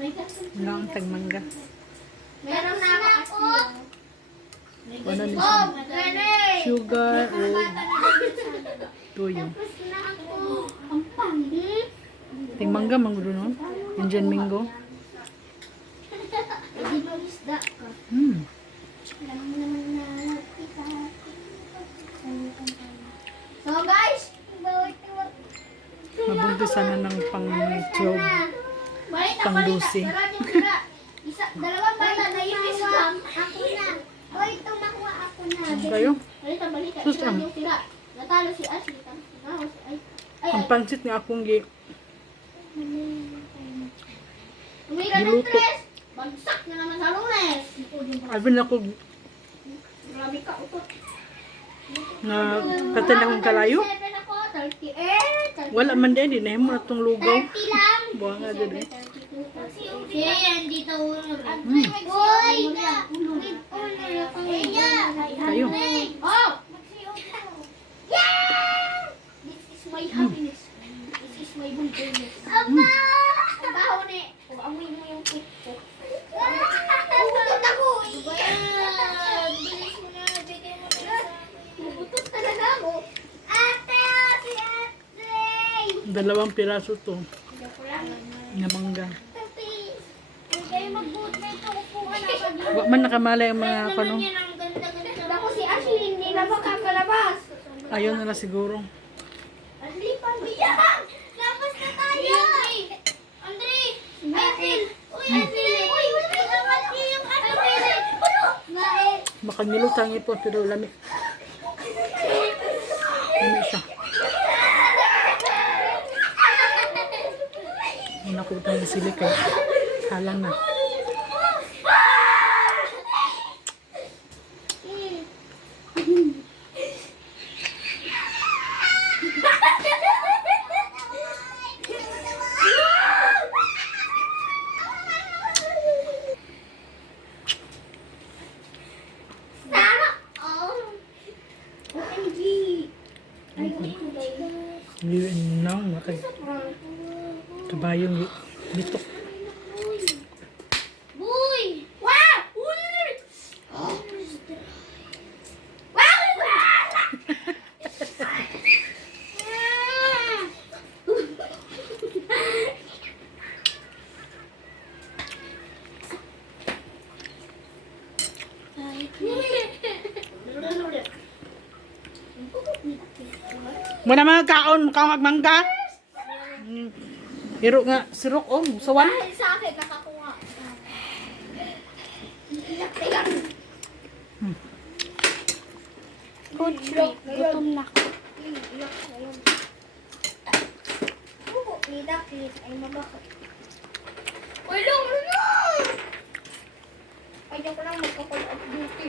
Wala ang tagmangga. Meron na ako. Wala ni siya. Sugar o tuyo. Ang pangit. Tingmangga, mangulo no? Indian mango. Hindi ba isda ka? Alam mo naman na So guys, Mabunto sana ng pang-12. balita, Pang-12. Dalawang bata na yung islam. Ako na. Hoy, tumakuha ako na. Kayo? Balita. Sus, Sila yung sila. Natalo si Ashley. Ang pansit nga akong Umira ng Niluto. tres. Bagsak na naman sa Lunes. Alvin ako Grabe ka, utot. na katan akong kalayo. 37 ako, 38. Wala man din, di na mo na itong lugaw. 30 lang. Buha nga din eh. Siya yan dito ulo. Uy! Kayo. Oh! Yeah! This is my happiness. This is my happiness. Ama! Ang baho ni. Amoy mo yung cake ko. Bubutot ako! Bilis mo na. Bigay mo na. Bubutot talaga ako. Ate! Si Ate! 2 piraso to. Joke lang. Na mangga. Huwag kayo mag-boot na ito. Upuan na pag Wa man nakamalay ang mga kano. yan ang ganda-ganda. Ako si Ashley, hindi na makakalabas. Ayaw nila siguro. Ashley, pambiyak! Labas na tayo! Andre! Ay, Asil! Uy, Asil! Uy, wala naman yung Andre! Puno! Nae! Makanyulog sa ngipon pero lami. Lami siya. Una ko itong sili kay halang na. Sana! Oh! OMG! Ayun ko ba yun? Liwin na makay kabayong bitok. Boy! Wow! Uy! Wow! Muna mga kaon, magmangga. Iro nga, sirok oh, sawan. Dahil sa akin, nakakuha. Iyak. Food break. Gutom na ako. Iyak ngayon. Oo, ni Dakit ay mabakot. Uy, long! Ay, diyan ko lang magka-call of duty.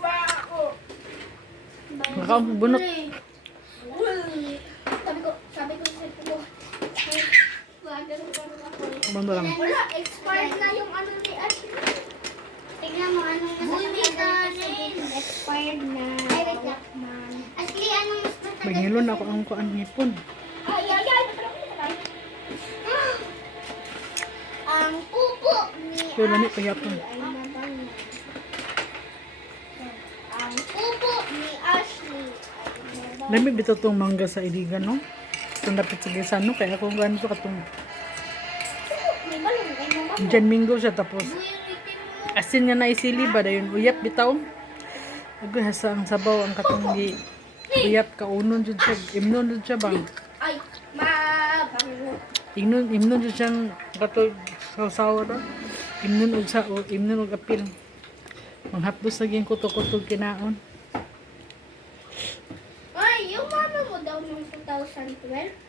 Wow! Nakabunot. Sabi ko sa ko. Bando lang. Wala, expired na yung ano ni Ashley. Tingnan mo anong nasa expired na. Ay, wait lang. Ashley, anong mas matagal? Bangilon ako ang kuan ngipon. Ay. Ang pupo ni Pero lami pa yapon. ay mabango. Ang pupo ni Ashley ay mabango. Lami bitaw tong mangga sa iligan no. Itong dapat sa gisano kaya ako ganito katong May balong ay mabango. Indian mango siya tapos Buyo yung itim mo. asin nga na isili ba dayon uyap bitaw. Agoy hasa ang sabaw ang katong uyap kaunon jud siya, imnon jud siya bang. Ay, mabango. Imnon jud siyang katong sausawa ra. Imnon og sa o imnon og apil. Manghapdos sa ging kuto-kuto kinaon. Ay, yung mama mo daw noong 2012.